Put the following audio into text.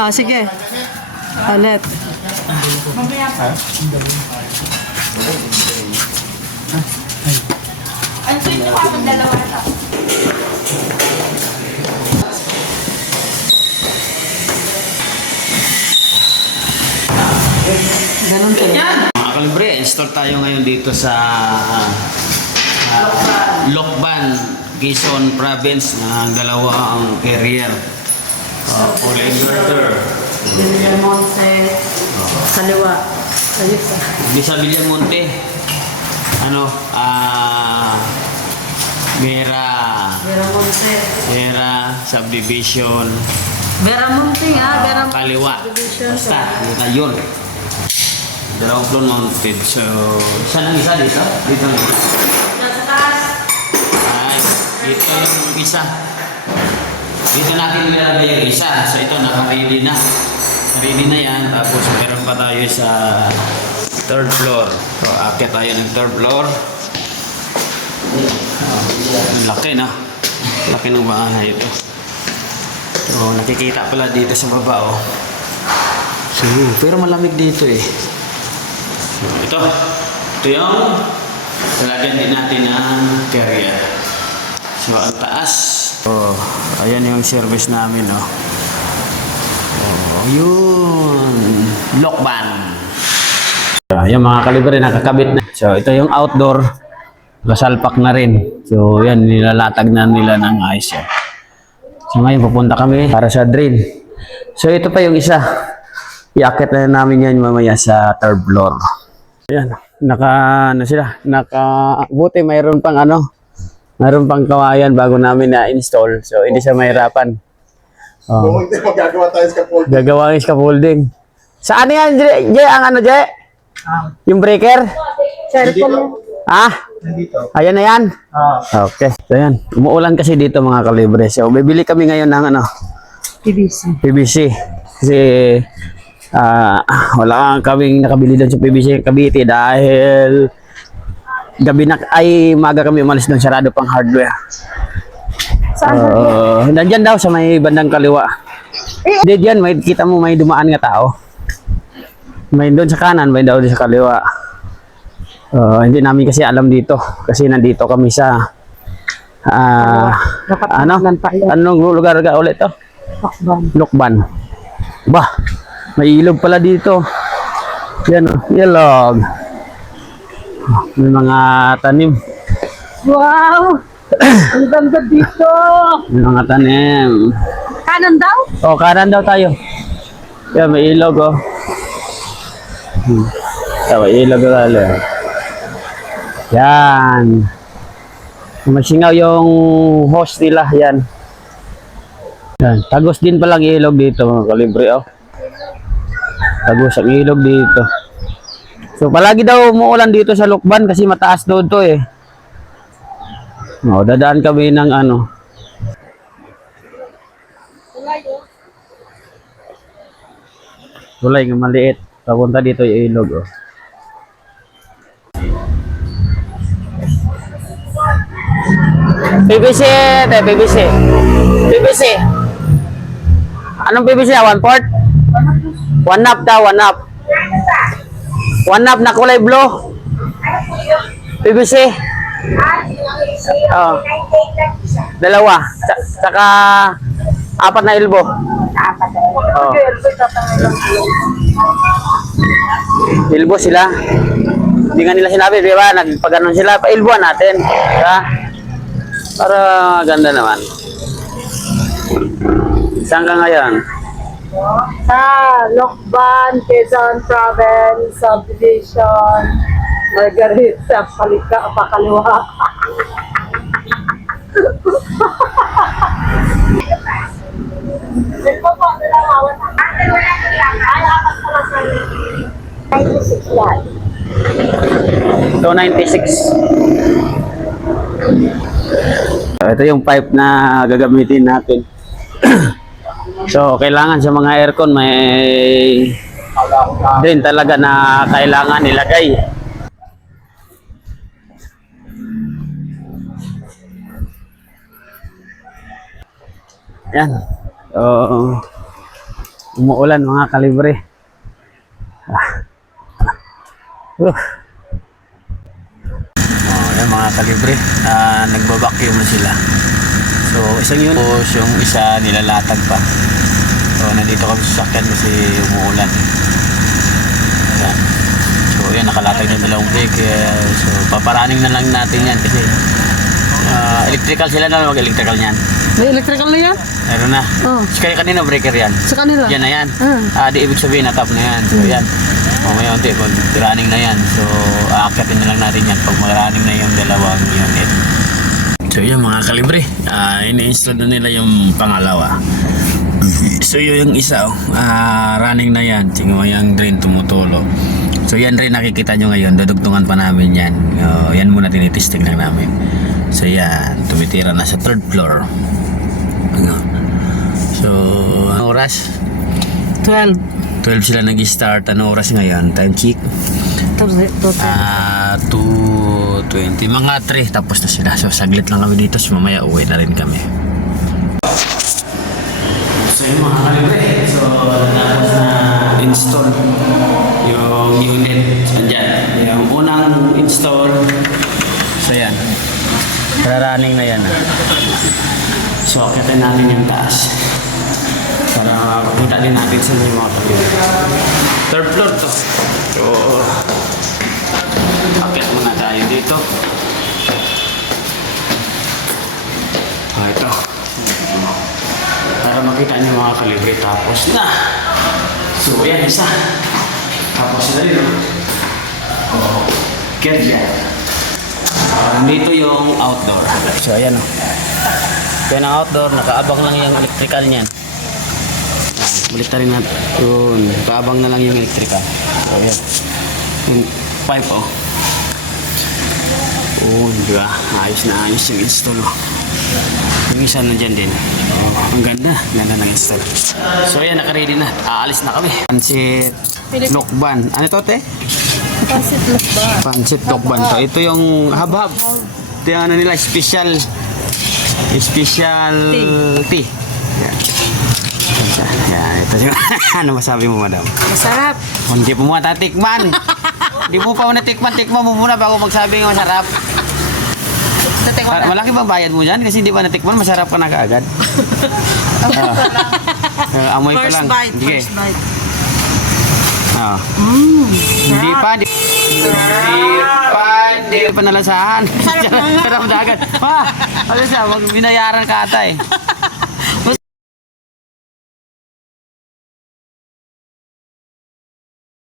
Ah, sige. Ulit. Ano ito yung kapag dalawa ito? Ganun to. Mga kalibre, install tayo ngayon dito sa Lokban, Quezon Province na dalawang carrier. Full inverter. Monte. Kaliwa. Ayos. Di sa Villamonte. Ano? Mera. Monte. Mera Subdivision. Monte ha. Kaliwa. Subdivision. Basta, dito yun. Dalawang floor mounted. So, saan ang isa dito? Dito na. Sa taas. Ay, dito yung isa. Dito natin nilalagay yung isa. So, ito naka-ready na. Ready na yan. Tapos, meron pa tayo sa third floor. So, akit tayo ng third floor. Ang laki na. Laki ng bahay ito. So, nakikita pala dito sa baba, oh. So, pero malamig dito eh. So, ito yung lalagyan din natin ng carrier. So, ang taas. Oh, ayan yung service namin, oh. Oh, yun. Lokban. Yung mga kalibre nakakabit na. So, ito yung outdoor. Kasalpak na rin. So, yan, nilalatag na nila ng ayos yan. So, ngayon pupunta kami para sa drill. So, ito pa yung isa. Iakit na namin yan mamaya sa third floor. Ayan, buti mayroon pang kawayan bago namin na-install. So, hindi siya mahirapan. Oh. Magagawa tayo scaffolding. Gagawa ng scaffolding. Saan yan, Jay? Ang ano, Jay? Yung breaker? Cellphone. Nandito. Ayan na yan? Okay. So, ayan. Umuulan kasi dito mga kalibre. So, bibili kami ngayon ng PVC. Kasi, wala kaming nakabili doon sa PVC Cavite dahil gabi na ay maga kami umalis doon, sarado pang hardware. Nandyan daw sa may bandang kaliwa. Hindi dyan, may kita mo may dumaan nga tao. May doon sa kanan, may daw sa kaliwa. Hindi namin kasi alam dito kasi nandito kami sa anong lugar ka ulit to? Lokban. Bah, may ilog pala dito. Yan o, ilog. May mga tanim. Wow! Ang ganda dito. May mga tanim. Kanan daw? Oh, kanan daw tayo. Yan, may ilog oh. May ilog lalo. Yan. Masingaw yung host nila. Yan. Yan. Tagos din palang ilog dito mga kalibre oh. Tagos ang ilog dito. So palagi daw umuulan dito sa Lokban kasi mataas doon to eh. Oh, dadaan kami ng ano. Tulay ng maliit. Papunta dito yung ilog oh. PVC, PVC. Anong PVC? 1/4? 1/2 daw, 1/2. 1/2 na kulay blue. PVC. Oh. Dalawa. Saka 4 na elbow. Oh. Elbow sila. Hindi nga nila sinabi, di ba? Nagpaganon sila. Pa-elbowan natin. Diba? Para ganda naman. Saan ka ngayon? Sa Lokban, Quezon Province, Subdivision, Margarita, Pakaliwa. So 96. Ito yung pipe na gagamitin natin. So kailangan sa mga aircon may din talaga na kailangan ilagay. Yan. Umuulan mga kalibre. Oh, yan mga kalibre. Nagbabacuum na sila. So, isang yun. Tapos yung isa nilalatag pa. So, nandito kami sa sakyan kasi umuulan. Yan. So, yan. Nakalatag na dalawang vehicle. So, paparaning na lang natin yan kasi electrical sila na mag-electrical niyan. May electrical na yan? Meron na. Oh. So, kanina breaker yan. Sa kanila? Yan na yan. Ah. Di ibig sabihin na top na yan. So, yan. Ngayon, running na yan. So, aakyatin na lang natin yan pag mag-running na yung dalawang unit. So, yan mga kalibre. Ini-install na nila yung pangalawa. So, yun yung isa. Running na yan. Tingnan mo yung drain tumutulo. So, yan rin nakikita nyo ngayon. Dudugtungan pa namin yan. Yan muna tinitesting lang namin. So, yan. Tumitira na sa 3rd floor. So, anong oras? 12. 12 sila nag-start. Anong oras ngayon? Time check? 2:20. Mga 3 tapos na sila. So, saglit lang kami dito. So, mamaya uwi na rin kami. So, yung mga kalibre. So, tapos na install yung unit. Andyan. Yung unang install. So, yan. Running na yan. So, akitin natin yung taas. Para makita din natin sa mga kalibre. 3rd floor to. So, akit muna tayo dito. Ito. Para makita niyo mga kalibre. Tapos na. So, yan isa. Tapos na rin. Kerja. Dito yung outdoor. So, ayan o. Yan ang outdoor. Nakaabang lang yung electrical niyan. Balik na rin natin. Yun. Nakaabang na lang yung electrical. So, ayan. Yung pipe o. Di ba? Ayos na ayos yung install o. Yung isa nandyan din. Ang ganda. Ganda ng install. So, ayan. Nakaready na. Aalis na kami. Pansit Lokban. Ano to, te? Pansit Lokban. Pansit Lokban to. Ito yung hab-hab. Ito yung ano nila, special tea. Yan. Yan. Ito yung ano masabi mo, madam? Masarap. Hindi po muna tatikman. Hindi mo pa muna tikman mo muna bago magsabi ng masarap. Malaki bang bayad mo dyan? Kasi hindi pa natikman, masarap ka na kaagad. Amoy pa lang. Sige. First bite. Hindi pa nalasahan. Sarap dagat. Ano siya, binayaran ka ata eh.